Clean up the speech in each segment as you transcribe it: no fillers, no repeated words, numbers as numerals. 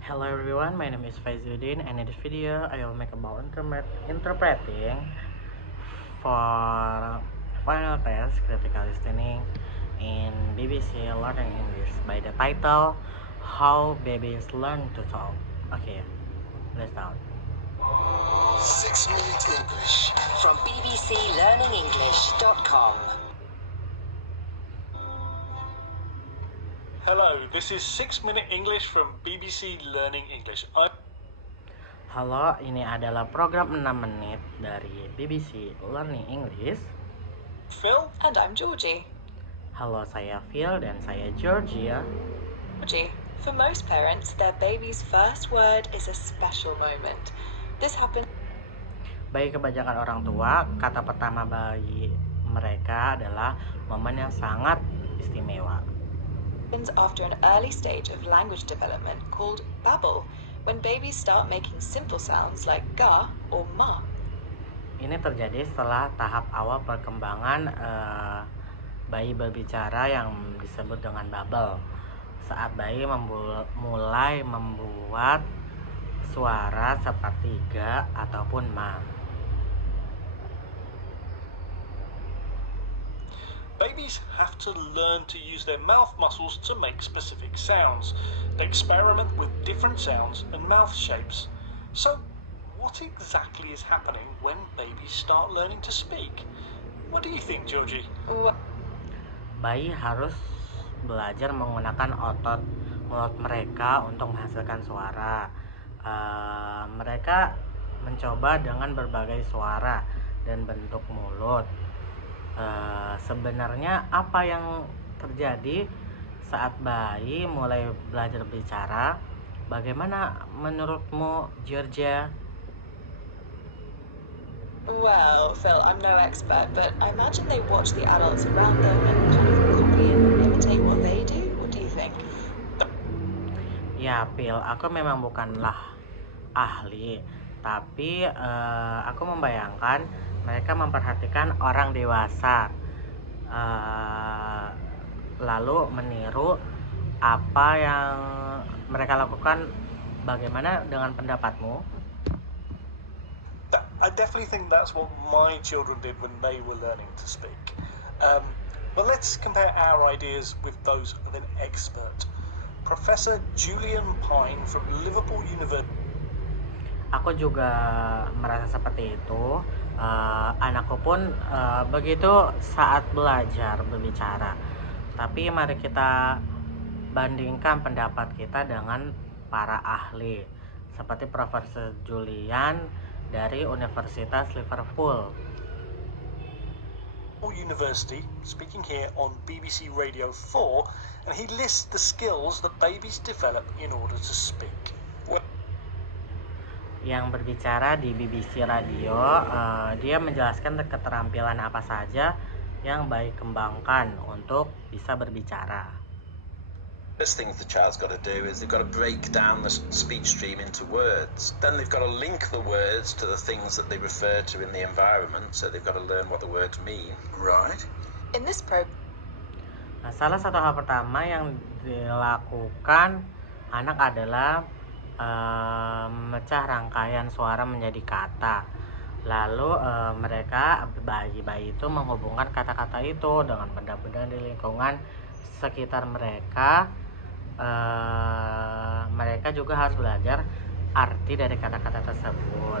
Hello everyone, my name is Faizuddin and in this video I will make about interpreting for final test critical listening in BBC Learning English by the title How Babies Learn to Talk. Okay, let's start. 6-Minute English from bbclearningenglish.com. Hello, this is 6-Minute English from BBC Learning English. Halo, ini adalah program 6 menit dari BBC Learning English. Phil. And I'm Georgie. Halo, saya Phil dan saya Georgia. Georgie, for most parents, their baby's first word is a special moment. This happens Bagi kebanyakan orang tua, kata pertama bayi mereka adalah momen yang sangat istimewa. after an early stage of language development called babble, when babies start making simple sounds like ga or ma. Ini terjadi setelah tahap awal perkembangan bayi berbicara yang disebut dengan babble. Saat bayi mulai membuat suara seperti ga ataupun ma. Babies have to learn to use their mouth muscles to make specific sounds. They experiment with different sounds and mouth shapes. So, what exactly is happening when babies start learning to speak? What do you think, Georgie? Bayi harus belajar menggunakan otot mulut mereka untuk menghasilkan suara. Mereka mencoba dengan berbagai suara dan bentuk mulut. Sebenarnya apa yang terjadi saat bayi mulai belajar bicara? Bagaimana menurutmu, Georgia? Well, Phil, I'm no expert, but I imagine they watch the adults around them and kind of copy and imitate what they do. What do you think? Ya, Phil, aku memang bukanlah ahli, tapi aku membayangkan mereka memperhatikan orang dewasa, lalu meniru apa yang mereka lakukan. Bagaimana dengan pendapatmu? I definitely think that's what my children did when they were learning to speak. But let's compare our ideas with those of an expert. Professor Julian Pine from Liverpool University. Aku juga merasa seperti itu. Anakku pun begitu saat belajar berbicara. Tapi mari kita bandingkan pendapat kita dengan para ahli, seperti Profesor Julian dari Universitas Liverpool University, speaking here on BBC Radio 4, and he lists the skills that babies develop in order to speak. yang berbicara di BBC Radio. Dia menjelaskan keterampilan apa saja yang bayi kembangkan untuk bisa berbicara. First thing the child's got to do is they've got to break down the speech stream into words. Then they've got to link the words to the things that they refer to in the environment. So they've got to learn what the words mean. Right. In this program, Salah satu hal pertama yang dilakukan anak adalah memecah rangkaian suara menjadi kata. Lalu mereka bayi-bayi itu menghubungkan kata-kata itu dengan benda-benda di lingkungan sekitar mereka. Mereka juga harus belajar arti dari kata-kata tersebut.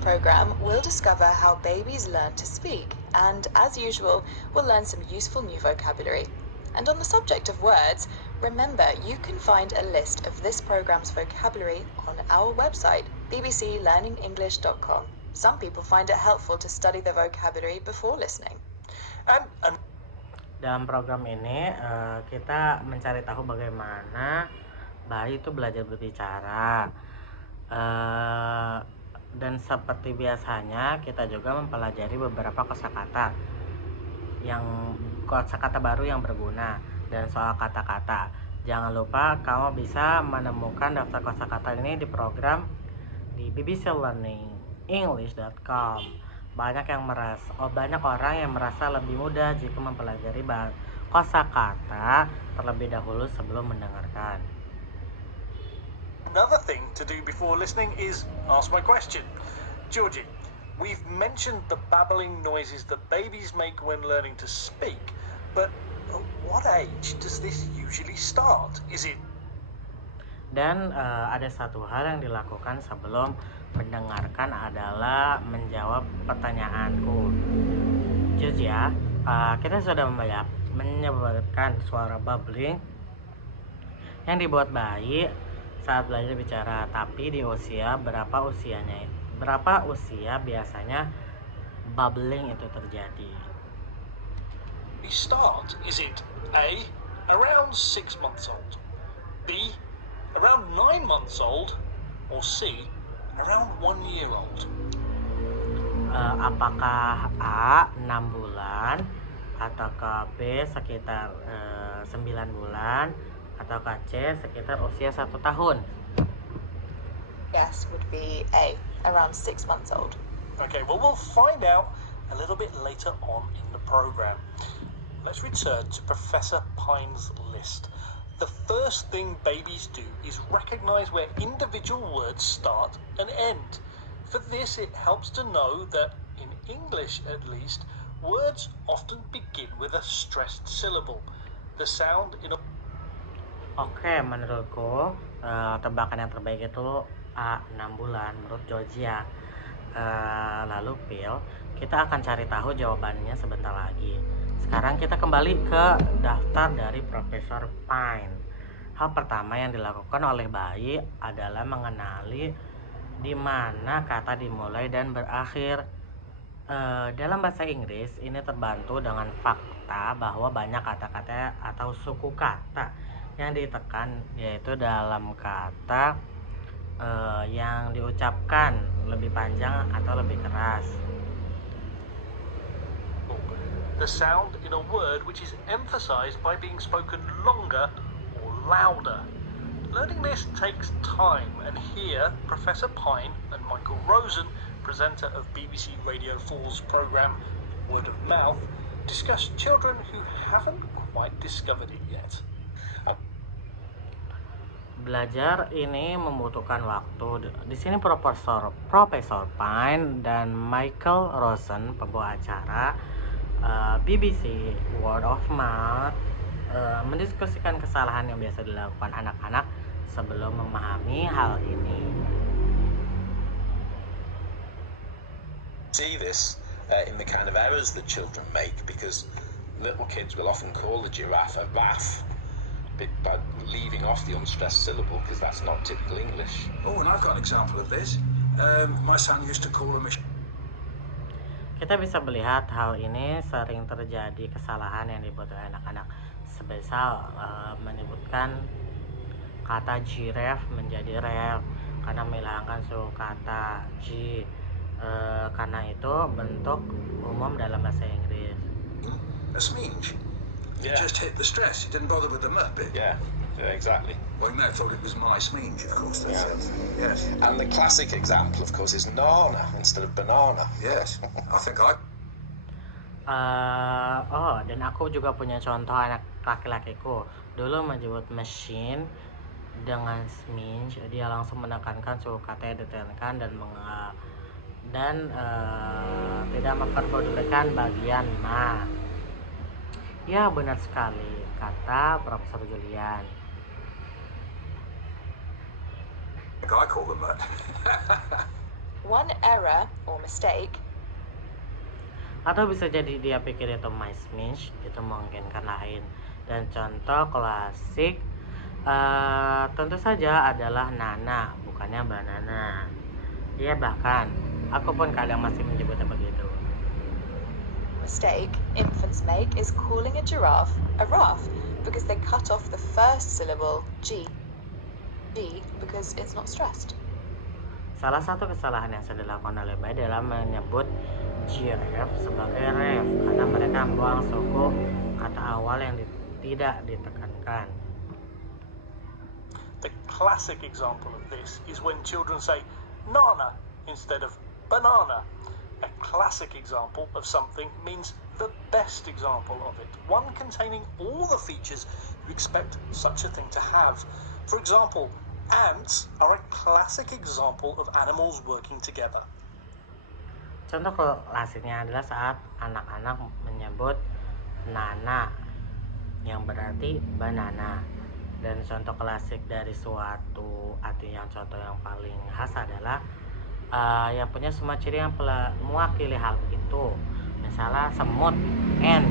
this program, we'll discover how babies learn to speak, and as usual, we'll learn some useful new vocabulary. And on the subject of words, remember you can find a list of this program's vocabulary on our website, bbclearningenglish.com. Some people find it helpful to study the vocabulary before listening. And Dalam program ini kita mencari tahu bagaimana bayi itu belajar berbicara. Dan seperti biasanya kita juga mempelajari beberapa kosakata baru yang berguna dan soal kata-kata. Jangan lupa kamu bisa menemukan daftar kosakata ini di program di bbclearningenglish.com. Banyak orang yang merasa lebih mudah jika mempelajari kosakata terlebih dahulu sebelum mendengarkan. Another thing to do before listening is ask my question. Georgie, we've mentioned the babbling noises that babies make when learning to speak, but at what age does this usually start? Is it Dan ada satu hal yang dilakukan sebelum mendengarkan adalah menjawab pertanyaanku. George ya, kita sudah menyebutkan suara bubbling yang dibuat bayi saat belajar bicara, tapi di usia berapa usia biasanya bubbling itu terjadi? we start? Is it A, around 6 months old, B, around 9 months old, or C, around 1 year old? Apakah A 6 bulan, ataukah B sekitar 9 bulan, ataukah C sekitar usia 1 tahun? Yes, would be A, around 6 months old. Okay, well, we'll find out a little bit later on in the program. Let's return to Professor Pine's list. The first thing babies do is recognize where individual words start and end. For this, it helps to know that, in English at least, words often begin with a stressed syllable. The sound in a Oke, menurutku tebakan yang terbaik itu A 6 bulan menurut Georgia. Lalu Phil, kita akan cari tahu jawabannya sebentar lagi. Sekarang kita kembali ke daftar dari Profesor Pine. Hal pertama yang dilakukan oleh bayi adalah mengenali di mana kata dimulai dan berakhir. Dalam bahasa Inggris ini terbantu dengan fakta bahwa banyak kata-kata atau suku kata yang ditekan, yaitu dalam kata yang diucapkan lebih panjang atau lebih keras. the sound in a word which is emphasized by being spoken longer or louder. Learning this takes time, and here Professor Pine and Michael Rosen, presenter of BBC Radio 4's programme Word of Mouth, discuss children who haven't quite discovered it yet. Belajar ini membutuhkan waktu. Di sini Profesor Pine dan Michael Rosen, pembawa acara BBC Word of Mouth, mendiskusikan kesalahan yang biasa dilakukan anak-anak sebelum memahami hal ini. See this in the kind of errors that children make, because little kids will often call the giraffe a raff by leaving off the unstressed syllable, because that's not typical English. Oh, and I've got an example of this. My son used to call a machine. Kita bisa melihat hal ini sering terjadi kesalahan yang dibuat oleh anak-anak, sebesar menyebutkan kata giraffe menjadi ref karena menghilangkan suku kata G, karena itu bentuk umum dalam bahasa Inggris. A smenge. He Yeah. just hit the stress. He didn't bother with the mut bit. Yeah, exactly. Well, he may have thought it was my smenge, of course. That's it. Yes. And the classic example, of course, is nana instead of banana. Yes. I think I. Dan aku juga punya contoh anak laki-lakiku. Dulu menyebut machine dengan smenge, dia langsung menekankan suku kata yang ditekankan dan tidak memperdulikan bagian ma. Ya, benar sekali, kata Profesor Julian. I call the mut. One error or mistake Atau bisa jadi dia pikir itu my smenge, itu memungkinkan lain. Dan contoh klasik tentu saja adalah nana, bukannya banana. Ya, bahkan aku pun kadang masih menyebutnya begitu. mistake infants make is calling a giraffe a raff because they cut off the first syllable G because it's not stressed. Salah satu kesalahan yang sudah dilakukan oleh bayi adalah menyebut giraffe sebagai ref karena mereka membuang suku kata awal yang tidak ditekankan. The classic example of this is when children say nana instead of banana. A classic example of something means the best example of it, one containing all the features you expect such a thing to have. For example, ants are a classic example of animals working together. Contoh klasiknya adalah saat anak-anak menyebut nana, yang berarti banana. Dan contoh klasik dari suatu arti yang contoh yang paling khas adalah yang punya semua ciri yang mewakili hal itu. Misalnya semut, ant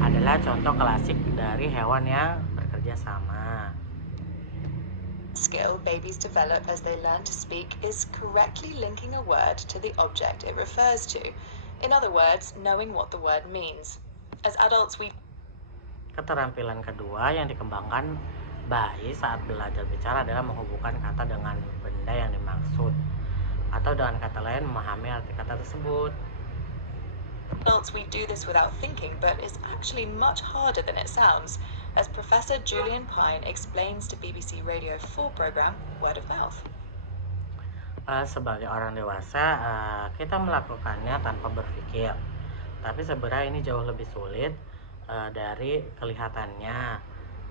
adalah contoh klasik dari hewan yang bekerja sama. Skill babies develop as they learn to speak is correctly linking a word to the object it refers to. In other words, knowing what the word means. As adults, we Keterampilan kedua yang dikembangkan bayi saat belajar bicara adalah menghubungkan kata dengan benda yang dimaksud, atau dengan kata lain memahami arti kata tersebut. do this without thinking, but it's actually much harder than it sounds, as Professor Julian Pine explains to BBC Radio 4 program Word of Mouth. Sebagai orang dewasa, kita melakukannya tanpa berpikir, tapi sebenarnya ini jauh lebih sulit dari kelihatannya,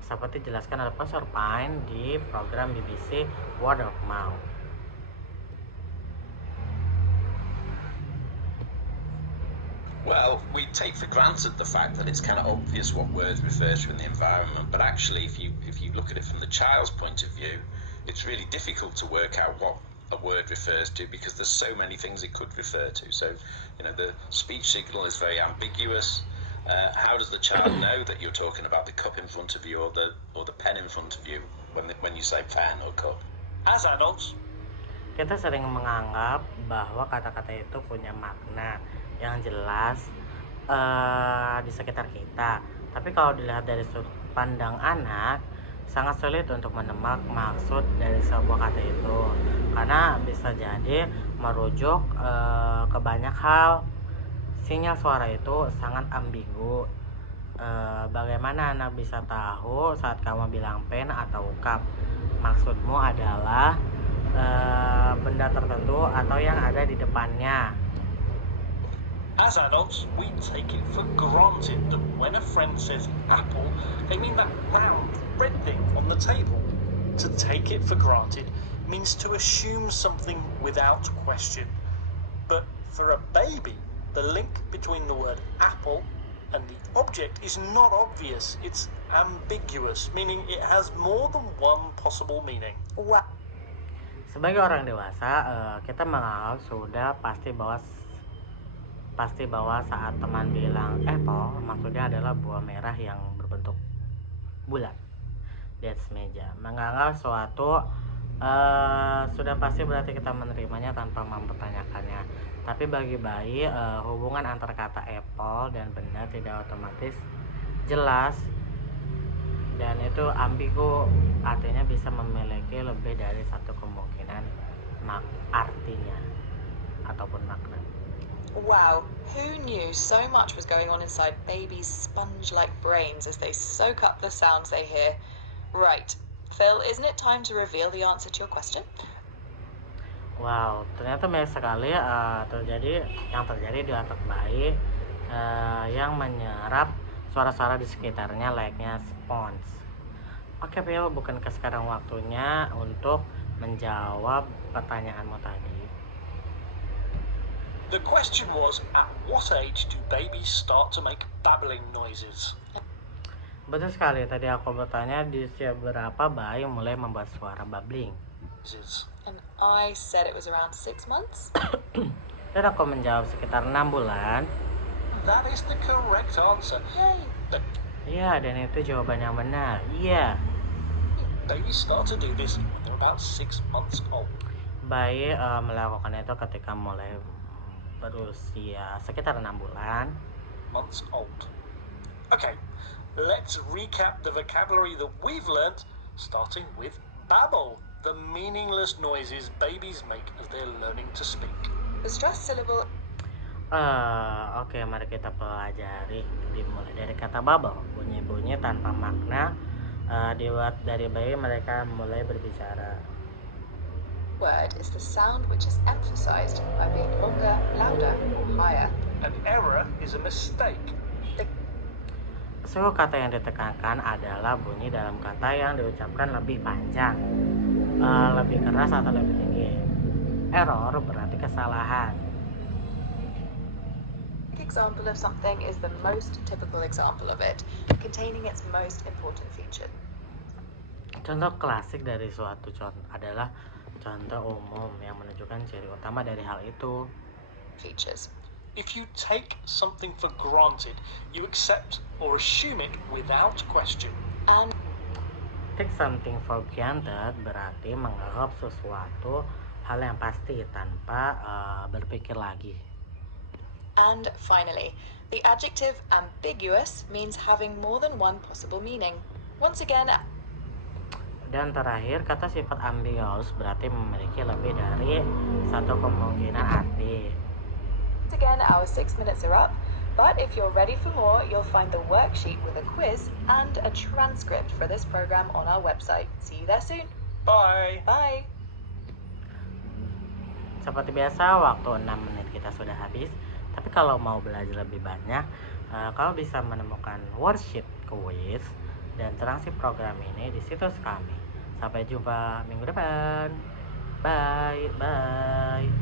seperti dijelaskan oleh Profesor Pine di program BBC Word of Mouth. Well, we take for granted the fact that it's kind of obvious what words refer to in the environment, but actually, if you look at it from the child's point of view, it's really difficult to work out what a word refers to because there's so many things it could refer to. So, the speech signal is very ambiguous. How does the child know that you're talking about the cup in front of you or the pen in front of you when you say pen or cup? As adults, Kita sering menganggap bahwa kata-kata itu punya makna yang jelas di sekitar kita. Tapi kalau dilihat dari sudut pandang anak, sangat sulit untuk menebak maksud dari sebuah kata itu, karena bisa jadi merujuk ke banyak hal. Sinyal suara itu sangat ambigu. Bagaimana anak bisa tahu saat kamu bilang pen atau cup, maksudmu adalah benda tertentu atau yang ada di depannya? as adults, we take it for granted that when a friend says apple, they mean that round, red thing on the table. To take it for granted means to assume something without question. But for a baby, the link between the word apple and the object is not obvious. It's ambiguous, meaning it has more than one possible meaning. Wow. Sebagai orang dewasa, kita menganggap sudah pasti bahwa saat teman bilang apple, maksudnya adalah buah merah yang berbentuk bulat di atas meja. Menganggap suatu sudah pasti berarti kita menerimanya tanpa mempertanyakannya. Tapi bagi bayi, hubungan antara kata apple dan benda tidak otomatis jelas, dan itu ambigu, artinya bisa memiliki lebih dari satu kemungkinan artinya ataupun makna. Wow, who knew so much was going on inside babies' sponge-like brains as they soak up the sounds they hear? Right. Phil, isn't it time to reveal the answer to your question? Wow, ternyata banyak sekali yang terjadi di otak bayi yang menyerap suara-suara di sekitarnya layaknya spons. Oke, Phil, bukankah sekarang waktunya untuk menjawab pertanyaanmu tadi? The question was, at what age do babies start to make babbling noises? Betul sekali, tadi aku bertanya di usia berapa bayi mulai membuat suara babbling. And I said it was around 6 months. Dan aku menjawab sekitar 6 bulan. That is the correct answer. Yay! Iya, dan itu jawaban yang benar. Iya. Babies start to do this when they're about 6 months old. Bayi melakukan itu ketika mulai berusia sekitar 6 bulan. Months old. Okay, let's recap the vocabulary that we've learnt, starting with babble, the meaningless noises babies make as they're learning to speak. The stressed syllable. Oke, mari kita pelajari dimulai dari kata bubble, bunyi-bunyi tanpa makna dibuat dari bayi mereka mulai berbicara. Word is the sound which is emphasized by being longer, louder, or higher. An error is a mistake. Suku kata yang ditekankan adalah bunyi dalam kata yang diucapkan lebih panjang, lebih keras atau lebih tinggi. Error berarti kesalahan. Example of something is the most typical example of it, containing its most important feature. Contoh klasik dari suatu contoh adalah contoh umum yang menunjukkan ciri utama dari hal itu. Features. If you take something for granted, you accept or assume it without question. And Take something for granted berarti menganggap sesuatu hal yang pasti tanpa berpikir lagi. And finally, the adjective ambiguous means having more than one possible meaning. Once again, Dan terakhir, kata sifat ambiguous berarti memiliki lebih dari satu kemungkinan arti. our 6 minutes are up. But if you're ready for more, you'll find the worksheet with a quiz and a transcript for this program on our website. See you there soon. Bye! Bye. Seperti biasa, waktu 6 menit kita sudah habis. Tapi kalau mau belajar lebih banyak, kalau bisa menemukan worksheet quiz dan transkrip program ini di situs kami. Sampai jumpa minggu depan. Bye.